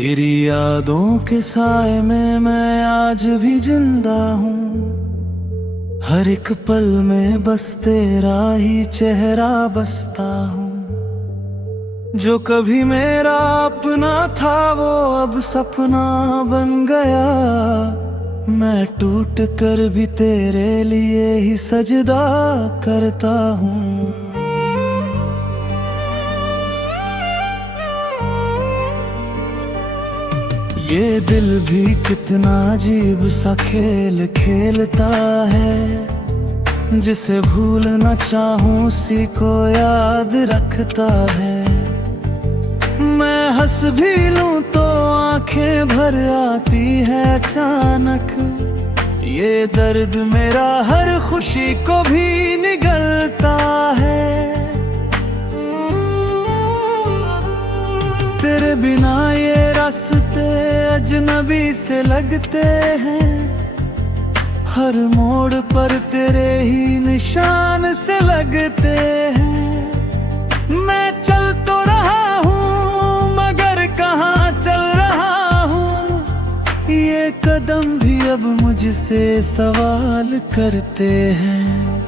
तेरी यादों के साए में मैं आज भी जिंदा हूँ। हर एक पल में बस तेरा ही चेहरा बसता हूँ। जो कभी मेरा अपना था वो अब सपना बन गया। मैं टूट कर भी तेरे लिए ही सजदा करता हूँ। ये दिल भी कितना अजीब सा खेल खेलता है। जिसे भूलना चाहूं उसी को याद रखता है। मैं हंस भी लूं तो आंखें भर आती है अचानक। ये दर्द मेरा हर खुशी को भी निगलता है। तेरे बिना ये रास्ते अजनबी से लगते हैं। हर मोड़ पर तेरे ही निशान से लगते हैं। मैं चल तो रहा हूँ मगर कहाँ चल रहा हूँ। ये कदम भी अब मुझसे सवाल करते हैं।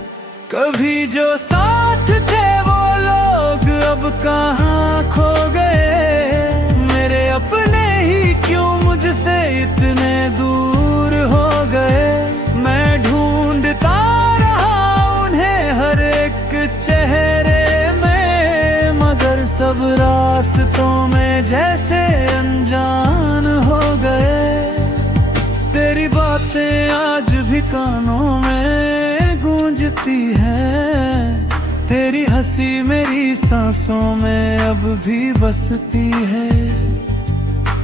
कभी जो साथ थे वो लोग अब कहाँ खो गए। मेरे अपने ही क्यों मुझसे इतने दूर हो गए। मैं ढूंढता रहा उन्हें हर एक चेहरे में। मगर सब रास्तों में जैसे अनजान हो गए। तेरी बातें आज भी कानों में गूंजती हैं। तेरी हंसी मेरी सांसों में अब भी बसती है।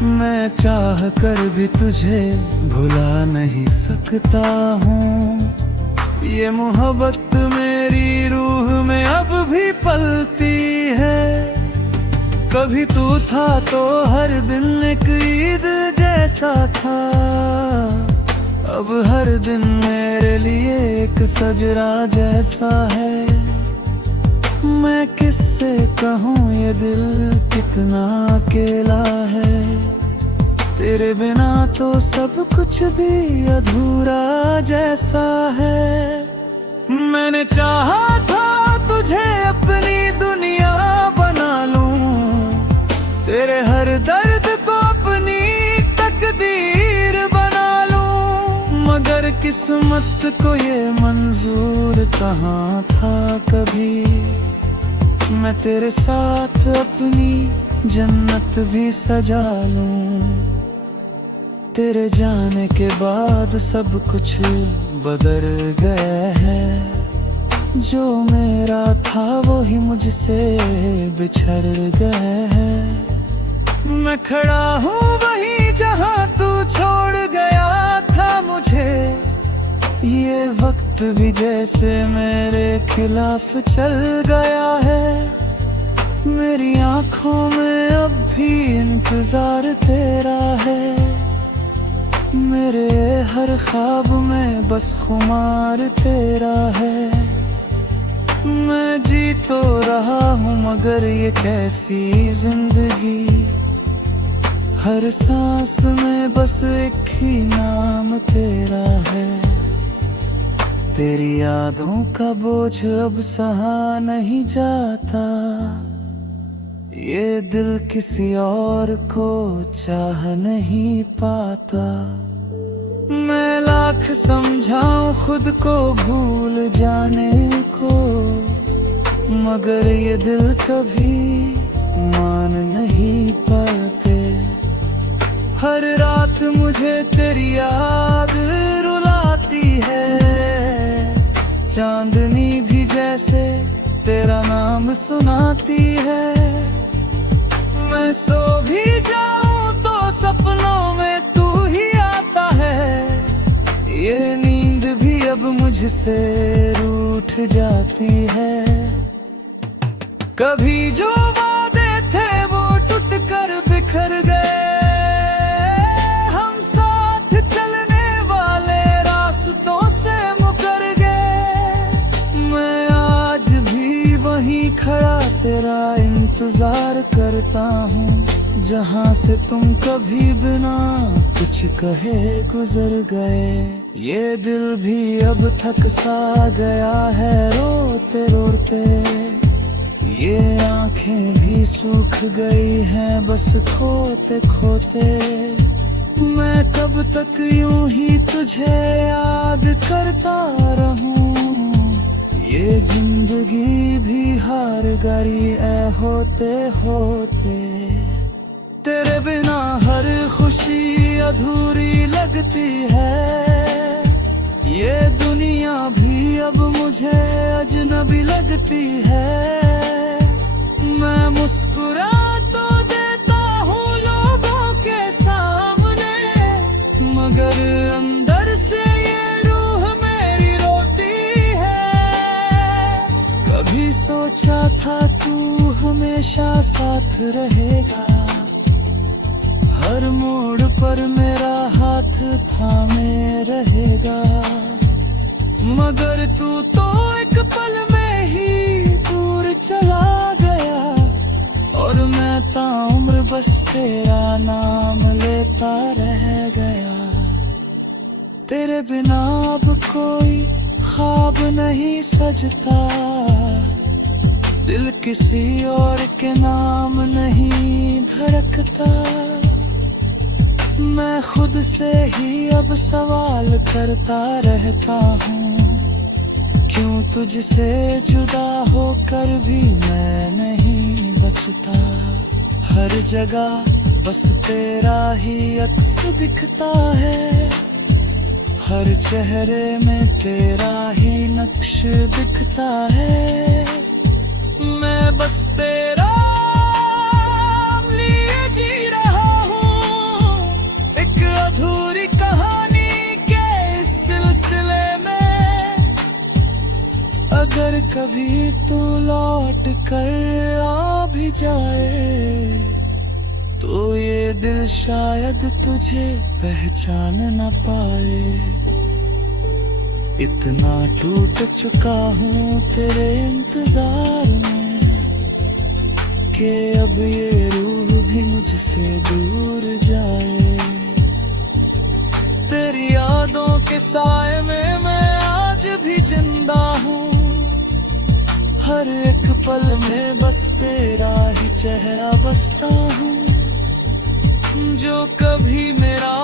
मैं चाह कर भी तुझे भुला नहीं सकता हूँ। ये मोहब्बत मेरी रूह में अब भी पलती है। कभी तू था तो हर दिन एक ईद जैसा था। अब हर दिन मेरे लिए एक सजरा जैसा है। मैं किससे कहूँ ये दिल कितना अकेला है। तेरे बिना तो सब कुछ भी अधूरा जैसा है। मैंने चाहा था तुझे अपनी दुनिया बना लूं। तेरे हर दर्द को अपनी तकदीर बना लूं। मगर किस्मत को ये मंजूर कहाँ था कभी। मैं तेरे साथ अपनी जन्नत भी सजा लूं। तेरे जाने के बाद सब कुछ बदल गया है। जो मेरा था वो ही मुझसे बिछड़ गया है। मैं खड़ा हूँ वहीं जहाँ तू छोड़ गया था मुझे। ये वक्त भी जैसे मेरे खिलाफ चल गया है। मेरी आंखों में अब भी इंतजार तेरा है। मेरे हर ख्वाब में बस खुमार तेरा है। मैं जी तो रहा हूँ मगर ये कैसी जिंदगी। हर सांस में बस एक ही नाम तेरा है। तेरी यादों का बोझ अब सहा नहीं जाता। ये दिल किसी और को चाह नहीं पाता। मैं लाख समझाऊं खुद को भूल जाने को। मगर ये दिल कभी मान नहीं पाते। हर रात मुझे तेरी याद रुलाती है। चांदनी भी जैसे तेरा नाम सुनाती है। मैं सो भी जाऊं तो सपनों में तू ही आता है। ये नींद भी अब मुझसे रूठ जाती है। कभी जो वादे थे वो टूट कर बिखर गए। हम साथ चलने वाले रास्तों से मुकर गए। मैं आज भी वहीं खड़ा तेरा इंतजार करता हूँ। जहाँ से तुम कभी बिना कुछ कहे गुजर गए। ये दिल भी अब थक सा गया है रोते रोते, ये आंखें भी सूख गई हैं बस खोते खोते। मैं कब तक यूं ही तुझे याद करता रहूं, ये जिंदगी भी हार गई ऐ होते होते। तेरे बिना हर खुशी अधूरी लगती है, ये दुनिया भी अब मुझे अजनबी लगती है। मैं मुस्कुरा तो देता हूँ लोगों के सामने, मगर अंदर से ये रूह मेरी रोती है। कभी सोचा था तू हमेशा साथ रहेगा, हर मोड़ पर मेरा हाथ थामे रहेगा, मगर तू तो एक पल में ही दूर चला गया, और मैं ताउम्र बस तेरा नाम लेता रह गया। तेरे बिना अब कोई ख्वाब नहीं सजता, दिल किसी और के नाम नहीं धड़कता। मैं खुद से ही अब सवाल करता रहता हूँ, क्यों तुझसे जुदा होकर भी मैं नहीं बचता। हर जगह बस तेरा ही अक्स दिखता है, हर चेहरे में तेरा ही नक्श दिखता है। मैं बस तेरा लिए जी रहा हूँ, एक अधूरी कहानी के इस सिलसिले में। अगर कभी तू लौट कर आ भी जाए, तो ये दिल शायद तुझे पहचान न पाए। इतना टूट चुका हूँ तेरे इंतजार में, कि अब ये रूह भी मुझसे दूर जाए। तेरी यादों के साए में मैं आज भी जिंदा हूँ, हर एक पल में बस तेरा ही चेहरा बसता हूँ, जो कभी मेरा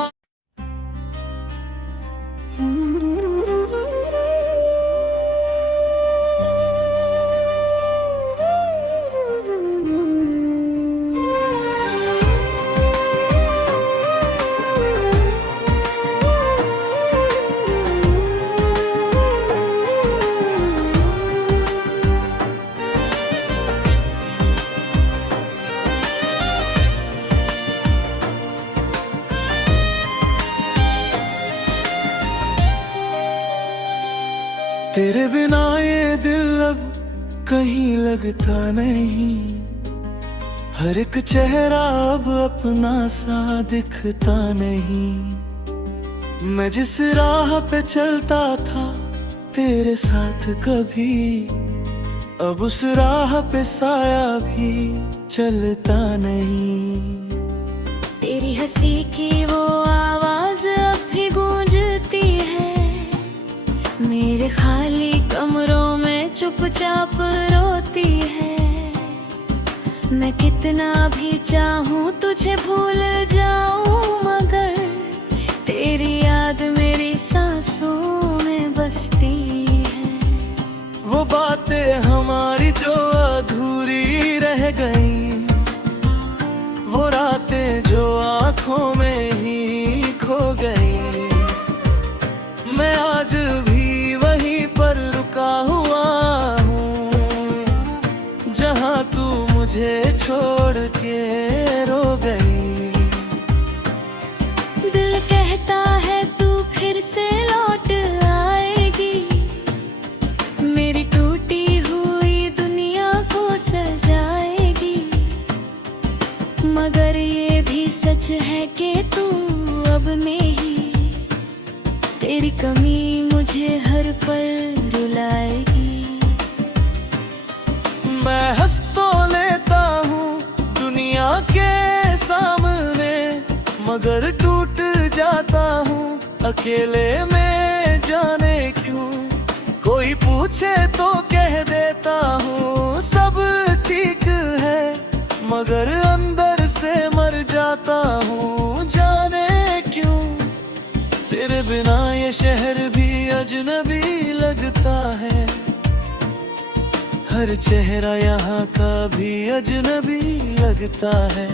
तेरे बिना ये दिल अब कहीं लगता नहीं, हर एक चेहरा अब अपना सा दिखता नहीं। मैं जिस राह पे चलता था तेरे साथ कभी, अब उस राह पे साया भी चलता नहीं। तेरी हंसी की वो आवाज अब भी गूंजती है, मेरे खाली कमरों में चुपचाप रोती है। मैं कितना भी चाहूँ तुझे भूल जाऊँ, मगर तेरी याद मेरी सांसों में बसती है। वो बातें हमारी जो अधूरी रह गई, वो रातें जो आँखों में ही खो गई। मैं आज भी वहीं पर रुका हुआ हूँ, जहाँ तू मुझे छोड़ के रो गई। दिल कहता है तू फिर से लौट आएगी, मेरी टूटी हुई दुनिया को सजाएगी, मगर ये भी सच है कि तू अब में ही, तेरी कमी मुझे हर पल रुलाएगी। मैं हंस तो लेता हूँ दुनिया के सामने, मगर टूट जाता हूँ अकेले में, जाने क्यों। कोई पूछे तो कह देता हूँ सब ठीक है, मगर अंदर से मर जाता हूँ, जाने क्यों। तेरे बिना ये शहर भी अजनबी लगता है, हर चेहरा यहाँ का भी अजनबी लगता है।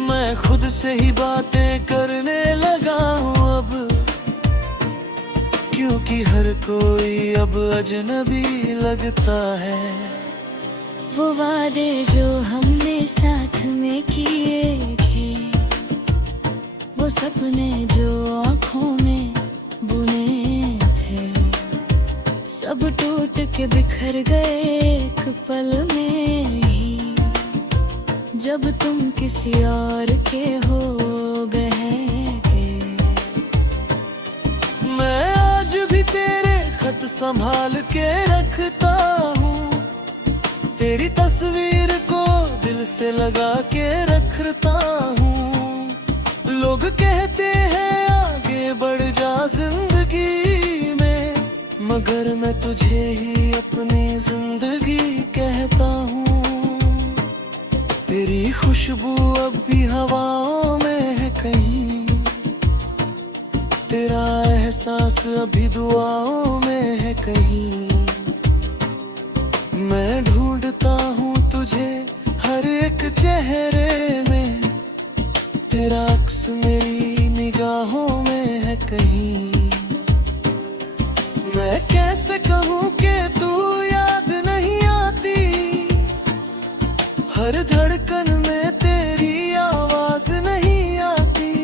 मैं खुद से ही बातें करने लगा हूँ अब, क्योंकि हर कोई अब अजनबी लगता है। वो वादे जो हमने साथ में किए थे, वो सपने जो आँखों में बुने थे, सब टूट के बिखर गए एक पल में ही, जब तुम किसी और के हो गए थे। मैं आज भी तेरे खत संभाल के रखता हूँ, तेरी तस्वीर को दिल से लगा के रखता हूँ। लोग कहते हैं आगे बढ़ जा जिंदगी में, मगर मैं तुझे ही अपनी जिंदगी कहता हूँ। तेरी खुशबू अब भी हवाओं में है कहीं, तेरा एहसास अभी दुआओं में है कहीं। मैं ढूंढता हूँ तुझे हर एक चेहरे में, तेरा अक्स मेरी निगाहों में है कहीं। मैं कैसे कहूँ कि तू याद नहीं आती, हर धड़कन में तेरी आवाज नहीं आती।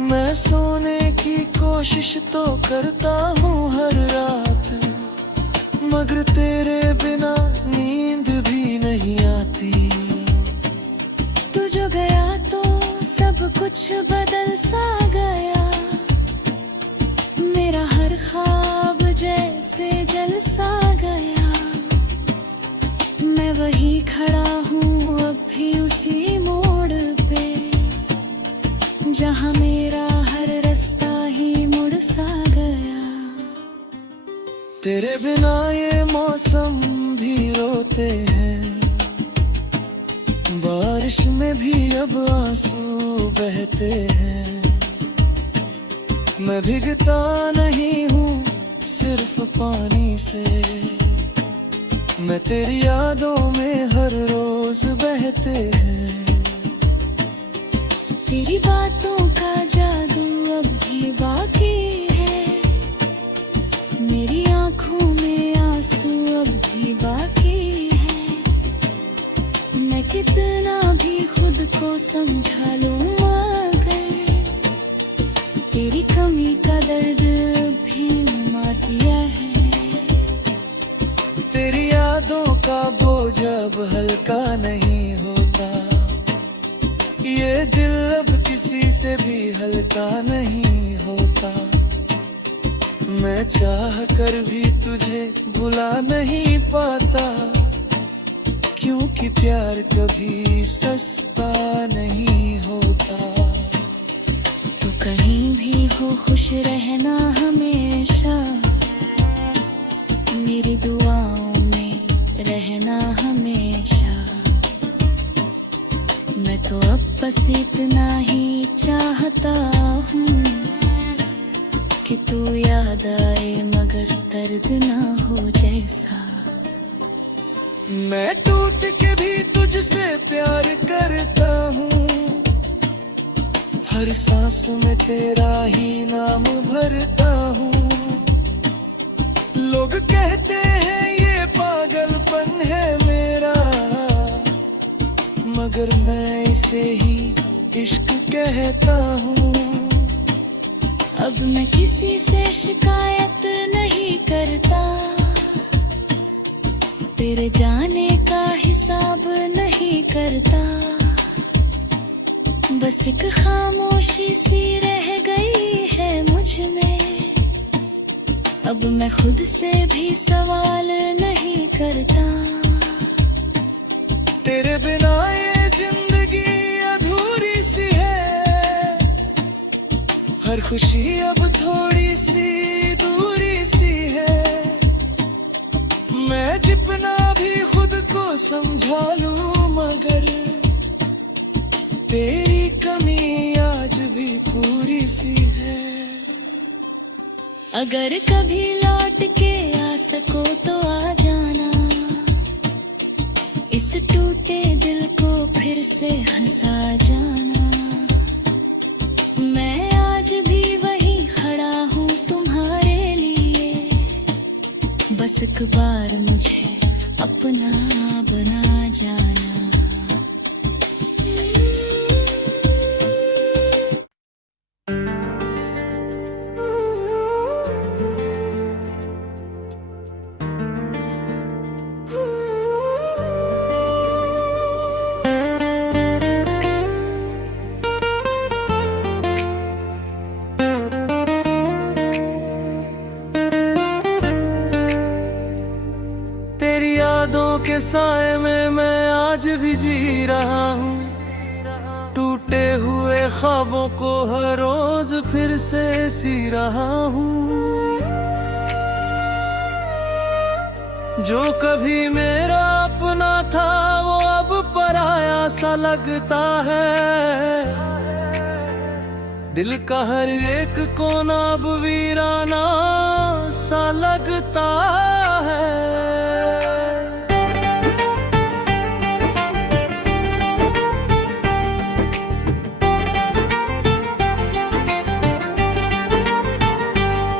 मैं सोने की कोशिश तो करता हूँ हर रात, मगर तेरे बिना नींद भी नहीं आती। तू जो गया तो सब कुछ बदल सा गया, मेरा हर ख्वाब जैसे जल सा गया। मैं वही खड़ा हूँ अब भी उसी मोड़ पे, जहाँ मेरा हर रास्ता ही मुड़ सा गया। तेरे बिना ये मौसम भी रोते हैं, बारिश में भी अब आंसू बहते हैं। मैं भीगता नहीं हूँ सिर्फ पानी से, मैं तेरी यादों में हर रोज बहते हैं। तेरी बातों का जादू अब भी बाकी है, मेरी आंखों में आंसू अब भी बाकी है। मैं कितना भी खुद को समझा लूं मगर तेरी कमी का दर्द भी मार दिया है। तेरी यादों का बोझ अब हल्का नहीं होता, ये दिल अब किसी से भी हल्का नहीं होता। मैं चाह कर भी तुझे भुला नहीं पाता, क्योंकि प्यार कभी सस्ता नहीं होता। तो कहीं भी हो खुश रहना हमेशा, मेरी दुआओं में रहना हमेशा। मैं तो अब बस इतना ही चाहता हूँ कि तू याद आए मगर दर्द ना हो जैसा। मैं टूट के भी तुझसे प्यार करता हूँ, हर सांस में तेरा ही नाम भरता हूँ। लोग कहते हैं ये पागलपन है मेरा, मगर मैं इसे ही इश्क कहता हूँ। अब मैं किसी से शिकायत नहीं करता, तेरे जाने का हिसाब नहीं करता। बस एक खामोशी सी रह गई है मुझ में, अब मैं खुद से भी सवाल नहीं करता। तेरे बिना ये जिंदगी अधूरी सी हर खुशी अब थोड़ी सी दूरी सी है। मैं जितना भी खुद को समझा लूं मगर तेरी कमी आज भी पूरी सी है। अगर कभी लौट के आ सको तो आ जाना, इस टूटे दिल को फिर से हंसा जाना। मैं आज भी वही खड़ा हूँ तुम्हारे लिए, बस एक बार मुझे अपना बना जाना। यादों के साए में मैं आज भी जी रहा हूँ। टूटे हुए ख्वाबों को हर रोज फिर से सी रहा हूँ। जो कभी मेरा अपना था वो अब पराया सा लगता है। दिल का हर एक कोना अब वीराना सा लगता है।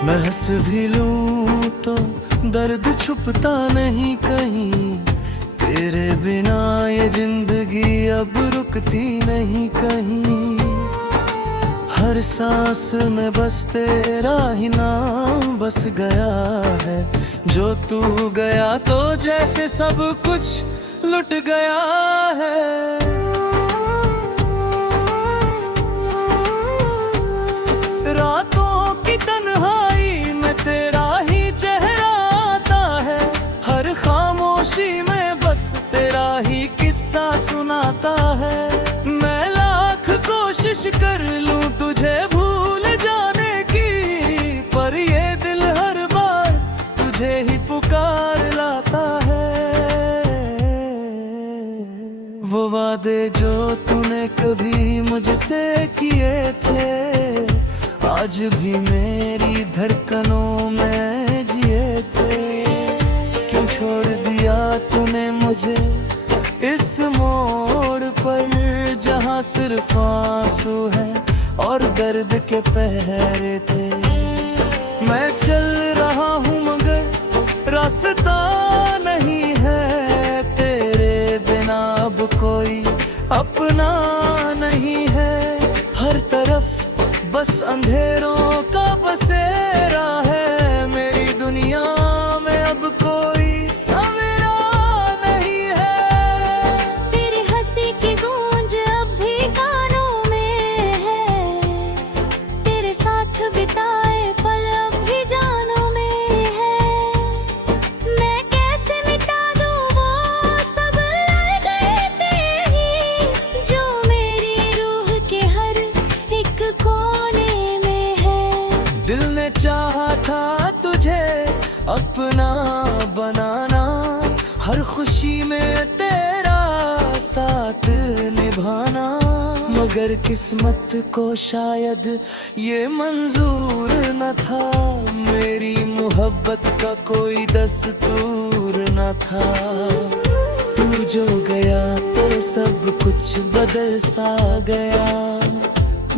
मैं हंस भी लूं तो दर्द छुपता नहीं कहीं। तेरे बिना ये जिंदगी अब रुकती नहीं कहीं। हर सांस में बस तेरा ही नाम बस गया है। जो तू गया तो जैसे सब कुछ लुट गया है। रातों की तन्हाई में तेरा ही चेहरा आता है। हर खामोशी में बस तेरा ही किस्सा सुनाता है। मैं लाख कोशिश कर लूं तुझे भूल जाने की, पर ये दिल हर बार तुझे ही पुकार लाता है। वो वादे जो तूने कभी मुझसे किए थे आज भी मेरी धड़कनों में जिए थे। क्यों छोड़ दिया तूने मुझे इस मोड़ पर, जहाँ सिर्फ आंसू है और दर्द के पहरे थे। मैं चल रहा हूँ मगर रास्ता नहीं है। तेरे बिना अब कोई अपना नहीं है। हर तरफ बस अंधेरों का बसेरा है। मेरी दुनिया में अब कोई सवेरा नहीं है। तेरी हंसी की गूंज अब भी कानों में है। तेरे साथ बिताए पल अब भी जानों में है। मैं कैसे मिटा दूं वो सब लड़ गए थे ही, जो मेरी रूह के हर एक कोने में है। दिल ने चाहा था तुझे अपना बनाना। हर खुशी में तेरा साथ निभाना, मगर किस्मत को शायद ये मंजूर न था। मेरी मोहब्बत का कोई दस्तूर न था। तू जो गया तो सब कुछ बदल सा गया।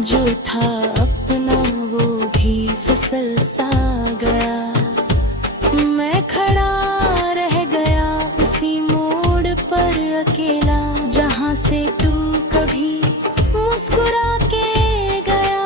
जो था अपना वो भी फिसल सा गया। मैं खड़ा रह गया उसी मोड़ पर अकेला, जहाँ से तू कभी मुस्कुरा के गया।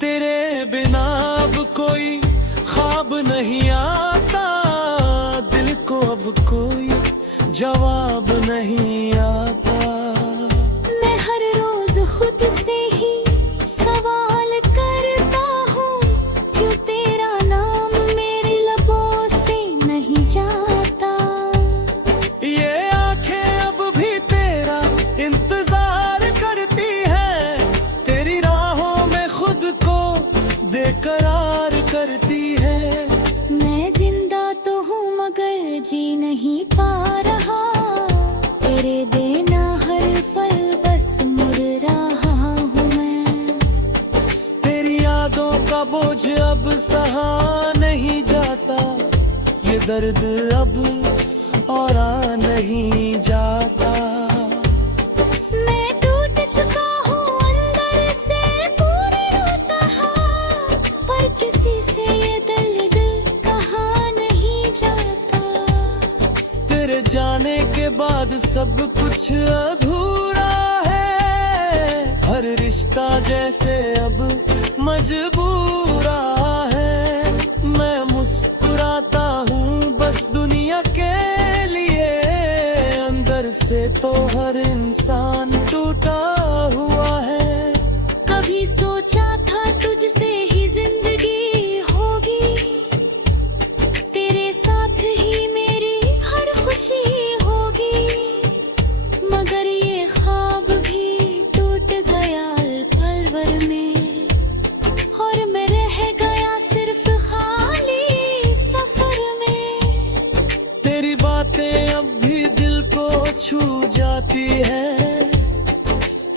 तेरे बिना अब कोई ख्वाब नहीं आता। दिल को अब कोई जवाब नहीं आता। मैं हर रोज खुद से ही सवाल करता हूँ, क्यों तेरा नाम मेरे लबों बोझ अब सहा नहीं जाता, ये दर्द अब और आ नहीं जाता। मैं टूट चुका हूँ अंदर से, पूरी रोता हाँ, पर किसी से ये दर्द कहा नहीं जाता। तेरे जाने के बाद सब कुछ अधूरा है, हर रिश्ता जैसे अब मजबूरा है। मैं मुस्कुराता हूँ बस दुनिया के लिए, अंदर से तो हर इंसान टूटा हुआ है। कभी सोचा था तुझसे ही जिंदगी होगी, तेरे साथ ही मेरी हर खुशी होगी, मगर ये ख्वाब भी टूट गया पल भर में, और मैं रह गया सिर्फ खाली सफर में। तेरी बातें अब भी दिल को छू जाती है,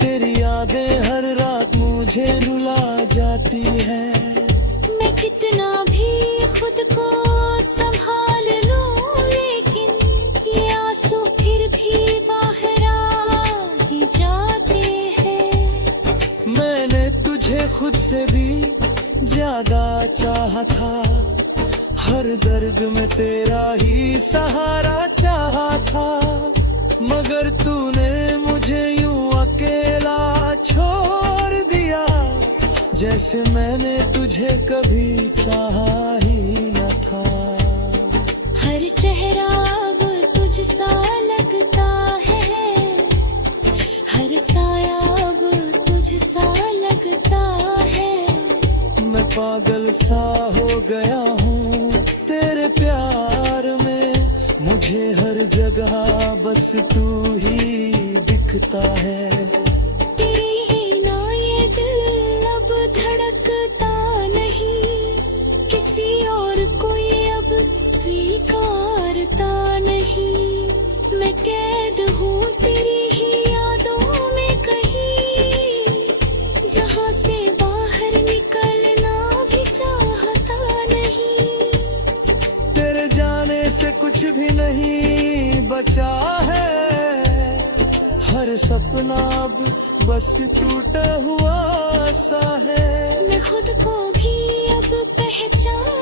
तेरी यादें हर रात मुझे रुला जाती है। मैं कितना भी खुद को संभाल लूं, लेकिन ये आंसू फिर भी बाहर आ ही जाते हैं। मैंने तुझे खुद से भी ज्यादा चाहा था, हर दर्द में तेरा ही सहारा चाहा था, मगर तूने मुझे यूं अकेला छोड़ दिया, जैसे मैंने तुझे कभी चाहा ही न था। हर चेहरा अब तुझसा लगता है, हर साया अब तुझसा लगता है। मैं पागल सा हो गया हूँ तेरे प्यार में, मुझे हर जगह बस तू ही दिखता है। तेरी ही ना ये दिल अब धड़कता नहीं, किसी और को ये अब स्वीकारता नहीं। मैं कैद हूँ तेरी ही यादों में कहीं, जहाँ से बाहर निकलना भी चाहता नहीं। तेरे जाने से कुछ भी नहीं बचा है, हर सपना अब बस टूटा हुआ सा है। मैं खुद को भी अब पहचान